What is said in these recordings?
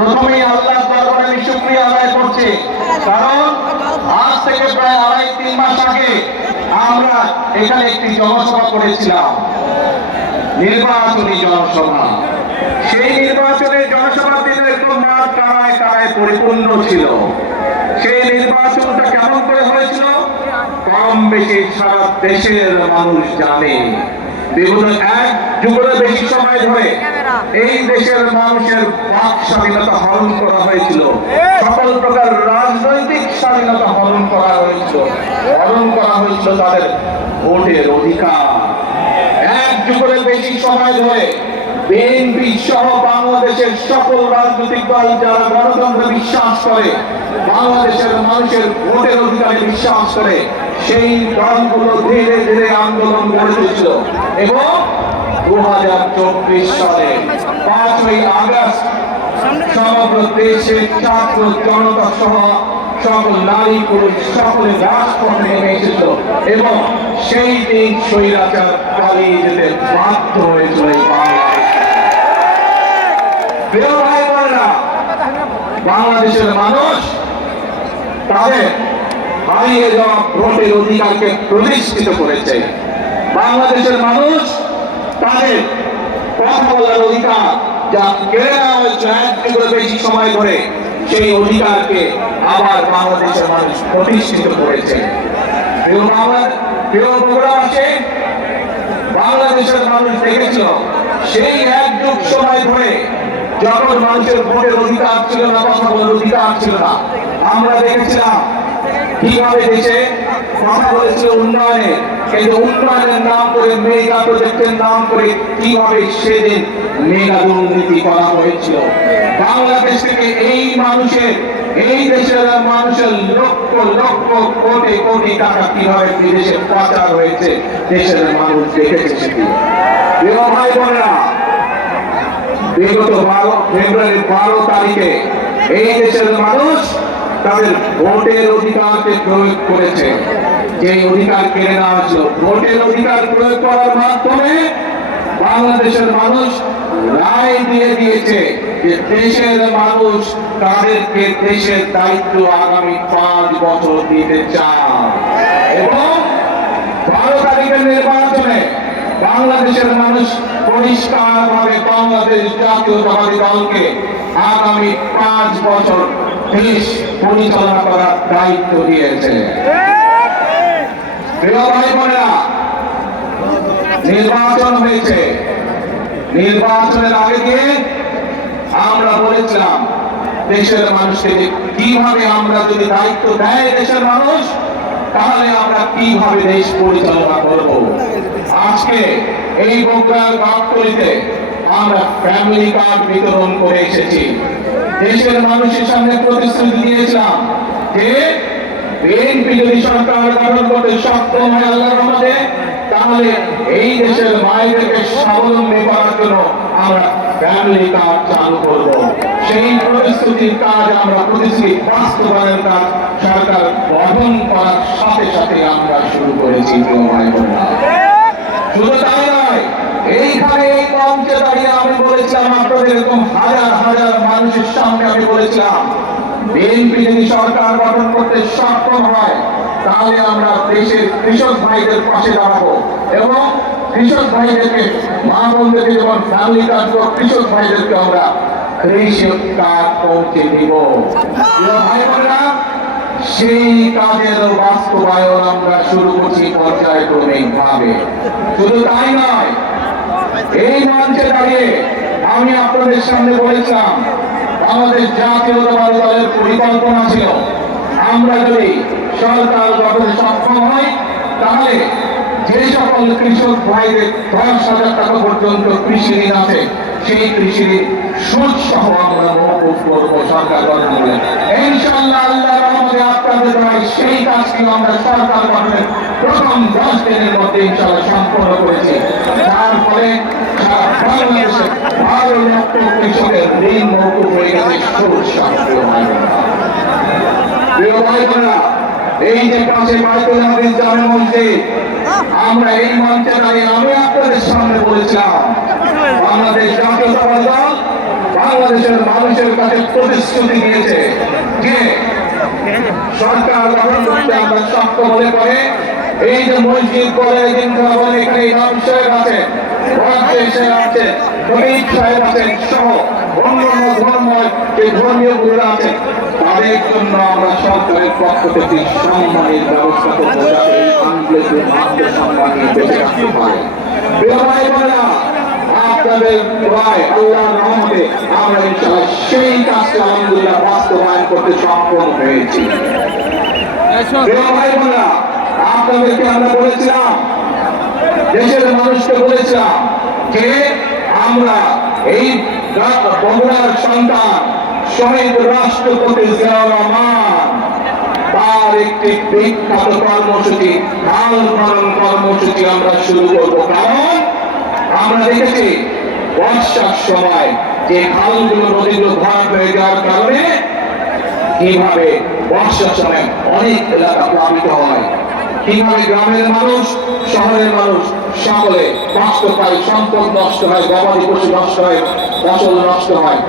প্রথমেই আল্লাহর দরবারে আমি শুকরিয়া আদায় করছি, কারণ আজ থেকে প্রায় 2.5-3 মাস আগে আমরা এখানে একটি জনসভা করেছিলাম, নির্বাচনী জনসভা। সেই নির্বাচনের জনসভা দিনের মাঠ কানায় কানায় পরিপূর্ণ ছিল। সেই নির্বাচনটা কেমন করে হয়েছিল কম বেশি সারা দেশের মানুষ জানে। বিগত 1 যুগের বেশি সময় ধরে এই দেশের মানুষের বাক স্বাধীনতা হরণ করা হয়েছিল, সকল প্রকার রাজনৈতিক স্বাধীনতা হরণ করা হয়েছিল তাদের ভোটের অধিকার। 1 যুগের বেশি সময় ধরে বিএনপি সহ বাংলাদেশের সকল রাজনৈতিক দল যারা গণতন্ত্রে বিশ্বাস করে, বাংলাদেশের মানুষের ভোটের অধিকারে বিশ্বাস করে, সেই দলগুলো ধীরে ধীরে আন্দোলন গড়ে তুলেছিল এবং 2024 সালে 5ই আগস্ট সমগ্র দেশের ছাত্র জনতা সহ সকল নারী পুরুষ সকলে রাজপথে নেমে এসেছিল এবং সেই দিন স্বৈরাচার পালিয়ে যেতে বাধ্য হয়েছিল এই বাংলাদেশের মানুষ তাদের হারিয়ে যাওয়া ভোটের অধিকারকে প্রতিষ্ঠিত করেছে। বাংলাদেশের মানুষ তাদের কথা বলার অধিকার যা কেড়ে নেওয়া হয়েছে 1 যুগের বেশি সময় ধরে, সেই অধিকারকে আবার বাংলাদেশের মানুষ প্রতিষ্ঠিত করেছে। প্রিয় বগুড়াবাসী, বাংলাদেশের মানুষ দেখেছিল সেই 1 যুগ সময় ধরে যখন মানুষের ভোটের অধিকার ছিল না, কথা বলার অধিকার ছিল না, আমরা দেখেছিলাম কিভাবে দেশে কথা বলেছিল উন্নয়নে, কিন্তু উন্নয়নের নাম করে মেগা প্রজেক্টের নাম করে কিভাবে সেদিন মেগা দুর্নীতি করা হয়েছিল। বাংলাদেশ থেকে এই দেশের মানুষের লক্ষ লক্ষ কোটি কোটি টাকা কিভাবে বিদেশে পাচার হয়েছে দেশের মানুষ দেখেছে। সেটি ভাই বোনেরা, বিগত ফেব্রুয়ারি 12 তারিখে এই দেশের মানুষ তাদের ভোটের অধিকারকে প্রয়োগ করেছে। যে অধিকার কেড়ে নেওয়া হয়েছিল, ভোটের অধিকার প্রয়োগ করার মাধ্যমে বাংলাদেশের মানুষ রায় দিয়ে দিয়েছে যে দেশের মানুষ তাদেরকে দেশের দায়িত্ব আগামী 5 বছর দিতে চায় এবং 12 তারিখের নির্বাচনে বাংলাদেশের মানুষ পরিষ্কারভাবে বাংলাদেশ জাতীয়তাবাদী দলকে আগামী 5 বছর দেশ পরিচালনা করার দায়িত্ব দিয়েছে। প্রিয় ভাই বোনেরা, নির্বাচন হয়েছে, নির্বাচনের আগে দিয়ে আমরা বলেছিলাম দেশের মানুষকে কিভাবে আমরা যদি দায়িত্ব দেয় দেশের মানুষ, তাহলে আমরা কিভাবে দেশ পরিচালনা করব। আজকে এই বগুড়ার গাবতলীতে আমরা ফ্যামিলি কার্ড বিতরণ করে এসেছি। দেশের মানুষের সামনে প্রতিশ্রুতি দিয়েছিলাম যে বিএনপি যদি সরকার গঠন করতে সক্ষম হয় আল্লাহর রহমতে, তাহলে এই দেশের মায়েদেরকে স্বাবলম্বী করার জন্য আমরা ফ্যামিলি কার্ড চালু করব। সেই প্রতিশ্রুতির কাজ আমরা প্রতিশ্রুতি বাস্তবায়নের কাজ সরকার গঠন করার সাথে সাথে আমরা শুরু করেছি। শুধু তাই নয়, এইখানে এই মঞ্চে দাঁড়িয়ে আমি বলেছিলাম আপনাদের এরকম হাজার হাজার মানুষের সামনে আমি বলেছিলাম বিএনপি যদি সরকার গঠন করতে সক্ষম হয় তাহলে আমরা দেশের কৃষক ভাইদের পাশে দাঁড়াবো এবং কৃষক ভাইদেরকে মা বোনদেরকে যেমন ফ্যামিলি কার্ড করব, কৃষক ভাইদেরকে আমরা কৃষক কার্ড পৌঁছে দিব। ভাই বোনেরা, সেই কাজের বাস্তবায়ন আমরা শুরু করছি পর্যায়ক্রমিক ভাবে। শুধু তাই নয়, এই মঞ্চে দাঁড়িয়ে আমি আপনাদের সামনে বলেছিলাম আমাদের জাতীয়তাবাদী দলের পরিকল্পনা ছিল আমরা যদি সরকার গঠনে সক্ষম হই তাহলে যে সকল কৃষক ভাইদের 10,000 টাকা পর্যন্ত কৃষি ঋণ আছে সেই কৃষি ঋণ সুদ সহ আমরা মওকুফ করব সরকার গঠন করে। ইনশাআল্লাহ আল্লাহর রহমতে আপনাদের দ্বারা সেই কাজটি আমরা সরকার গঠনের প্রথম 10 দিনের মধ্যে ইনশাআল্লাহ সম্পন্ন করেছি। যার ফলে বাংলাদেশে 12 লক্ষ কৃষকের ঋণ মওকুফ হয়ে গেছে সুদ সহ। প্রিয় ভাই বোনেরা, এই যে পাশে বাইতুল হাদিস জামে মসজিদ, আমরা এই মঞ্চে দাঁড়িয়ে আমি আপনাদের সামনে বলেছিলাম বাংলাদেশ জাতীয়তাবাদী দল বাংলাদেশের মানুষের কাছে প্রতিশ্রুতি দিয়েছে যে সরকার গঠন করতে আমরা সক্ষম হলে পরে এই যে মসজিদ বলে বলেন এখানে ইমাম সাহেব আছেন, শহীদ সাহেব আছেন সহ অন্যান্য যে ধর্মীয় গুরুরা আছেন, তাদের জন্য আমরা সরকারের পক্ষ থেকে সম্মানের ব্যবস্থা করবো যাতে সম্মান নিয়ে বেঁচে থাকতে পারে। আপনাদের দোয়ায় আল্লাহর রহমতে আমরা ইনশাআল্লাহ সেই কাজটা আলহামদুলিল্লাহ বাস্তবায়ন করতে সক্ষম হয়েছি। ভাই বোনেরা, আপনাদেরকে আমরা বলেছিলাম, দেশের মানুষকে বলেছিলাম যে আমরা এই বগুড়ার সন্তান শহীদ রাষ্ট্রপতি জিয়াউর রহমান তার একটি বিখ্যাত কর্মসূচি খাল খনন কর্মসূচি আমরা শুরু করব। কারণ আমরা দেখেছি বর্ষার সময় যে খালগুলো নদীগুলো ভরাট হয়ে যাওয়ার কারণে কিভাবে বর্ষার সময় অনেক এলাকা প্লাবিত হয়, কিভাবে গ্রামের মানুষ শহরের মানুষ সকলে কষ্ট পায়, সম্পদ নষ্ট হয়, গবাদি পশু নষ্ট হয়, ফসল নষ্ট হয়।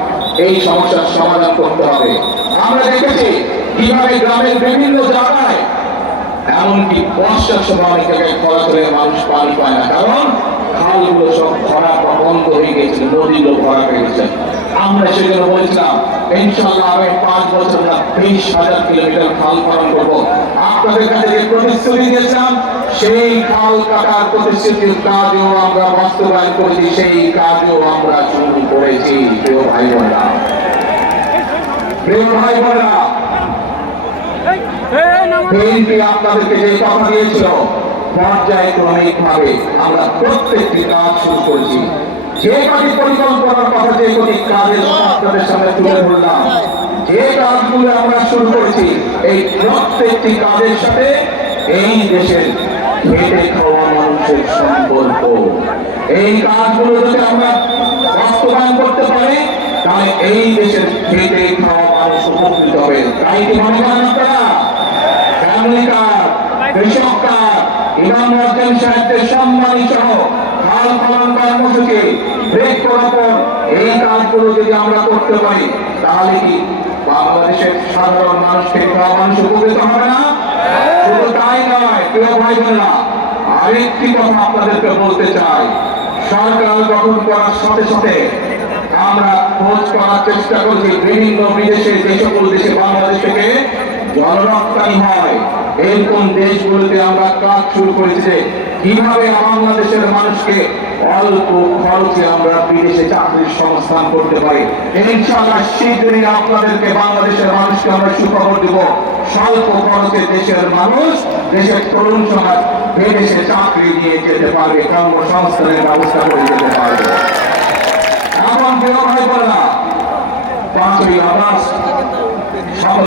এই সমস্যার সমাধান করতে হবে। আমরা দেখেছি কিভাবে গ্রামের বিভিন্ন জায়গায় এমনকি বর্ষার সময় অনেক জায়গায় খরা করে মানুষ পানি পায় না, কারণ খালগুলো সব ভরা বন্ধ হয়ে গেছে, নদীগুলো ভরা হয়ে গেছে। আমরা সেজন্য বলছিলাম ইনশাআল্লাহ আগামী 5 বছর আমরা 20,000 কিলোমিটার খাল খনন করবো। আপনাদের কাছে যে প্রতিশ্রুতি দিয়েছিলাম সেই খাল কাটার প্রতিশ্রুতির কাজও আমরা বাস্তবায়ন করেছি, সেই কাজও আমরা শুরু করেছি। প্রিয় ভাই বোনেরা, বিএনপি আপনাদেরকে যে কথা দিয়েছিল পর্যায়ক্রমিক ভাবে আমরা প্রত্যেকটি কাজ শুরু করেছি। যে কটি পরিকল্পনার কথা, যে কটি কাজের আপনাদের সামনে তুলে ধরলাম, যে কাজগুলো আমরা শুরু করেছি, এই প্রত্যেকটি কাজের সাথে এই দেশের খেটে খাওয়া মানুষের সম্পর্ক। এই কাজগুলো যদি আমরা বাস্তবায়ন করতে পারি তাহলে এই দেশের খেটে খাওয়া মানুষ উপকৃত হবে। তাই কি মনে করেন আপনারা? ফ্যামিলি কার্ড, কৃষক কার্ড, ইমাম মসজিদ সাহেবদের সম্মানী সহ খাল খনন কর্মসূচি, বৃক্ষরোপণ, এই কাজগুলো যদি আমরা করতে পারি তাহলে কি বাংলাদেশের সাধারণ মানুষকে খাওয়া মানুষ উপকৃত হবে না? শুধু তাই নয়, প্রিয় ভাই বোনেরা, আরেকটি কথা আপনাদেরকে বলতে চাই। সরকার গঠন করার সাথে সাথে আমরা খোঁজ করার চেষ্টা করছি বিভিন্ন বিদেশে, যে সকল দেশে বাংলাদেশ থেকে জনরপ্তানি হয় এরকম দেশগুলোতে আমরা কাজ শুরু করেছি যে কিভাবে বাংলাদেশের মানুষকে অল্প খরচে আমরা বিদেশে চাকরির সংস্থান করতে পারি। ইনশাআল্লাহ শীঘ্রই আপনাদেরকে বাংলাদেশের মানুষকে আমরা সুখবর দেব, স্বল্প খরচে দেশের মানুষ, দেশের তরুণ সমাজ বিদেশে চাকরি নিয়ে যেতে পারবে, কর্মসংস্থানের ব্যবস্থা করে যেতে পারবে। এখন প্রিয় ভাই বোনেরা, 5ই আগস্ট